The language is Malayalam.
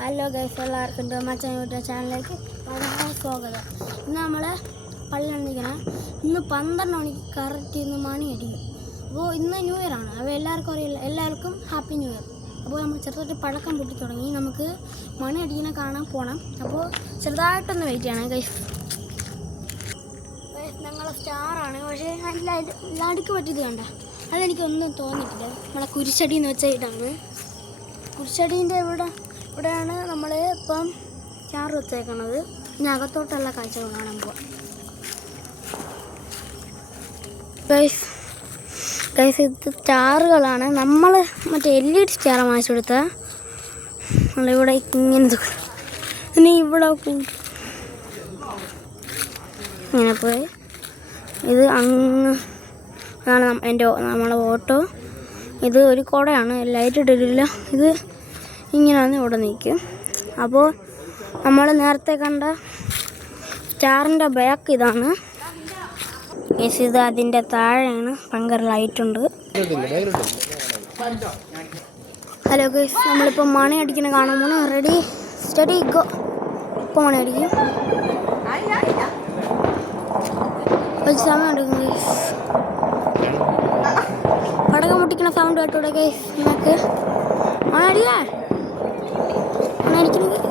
ഹലോ ഗൈസ്, എല്ലാവർക്കും മച്ചാൻ യൂട്യൂബ് ചാനലിലേക്ക് വളരെ സ്വാഗതം. ഇന്ന് നമ്മൾ പള്ളിയാണ് നിൽക്കണം. ഇന്ന് 12 മണിക്ക് കറക്റ്റ് ഇന്ന് മണി അടിക്കും. അപ്പോൾ ഇന്ന് ന്യൂ ഇയർ ആണ്. അപ്പോൾ എല്ലാവർക്കും ഹാപ്പി ന്യൂ ഇയർ. അപ്പോൾ നമ്മൾ ചെറുതായിട്ട് പഴക്കം പൊട്ടി തുടങ്ങി. നമുക്ക് മണി അടിക്കുന്ന കാണാൻ പോകണം. അപ്പോൾ ചെറുതായിട്ടൊന്ന് വെയിറ്റ് ചെയ്യണം ഗൈസ്. ഞങ്ങളെ സ്റ്റാറാണ്, പക്ഷേ ലടുക്ക് പറ്റിയത് കണ്ട അതെനിക്കൊന്നും തോന്നിയിട്ടില്ല. നമ്മളെ കുരിശടി എന്ന് വെച്ച ഇതാണ്. കുരിശടീൻ്റെ ഇവിടെയാണ് നമ്മൾ ഇപ്പം സ്റ്റാർ വെച്ചേക്കണത്. ഇനി അകത്തോട്ടുള്ള കാഴ്ചകൾ കാണാൻ പോവാം. ഗൈസ് ഇത് സ്റ്റാറുകളാണ്. നമ്മൾ മറ്റേ LED സ്റ്റാർ വാങ്ങിച്ചു കൊടുത്ത നമ്മളിവിടെ ഇങ്ങനെ ഇനി ഇവിടെ ഇങ്ങനെ പോയി ഇത് അങ്ങ് അതാണ് നമ്മളെ ഓട്ടോ. ഇത് ഒരു കുടയാണ്, ലൈറ്റ് ഇട്ടിട്ടില്ല. ഇത് ഇങ്ങനെയാണ് ഇവിടെ നിൽക്കും. അപ്പോൾ നമ്മൾ നേരത്തെ കണ്ട സ്റ്റാറിൻ്റെ ബാക്ക് ഇതാണ്. ഇത് അതിൻ്റെ താഴെയാണ്, ഭയങ്കര ലൈറ്റുണ്ട്. ഹലോ ഗൈസ്, നമ്മളിപ്പോൾ മണി അടിക്കുന്ന കാണാൻ പോകണം. Ready steady go. ഇപ്പോൾ മണി അടിക്കും. ഒരു സമയം എടുക്കും ഗൈസ്. പടക്കം പൊട്ടിക്കുന്ന സൗണ്ട് കേട്ടൂടെ ഗൈസ് നിങ്ങൾക്ക്? മണി അടിക്കാ അടിക്കണമെങ്കിൽ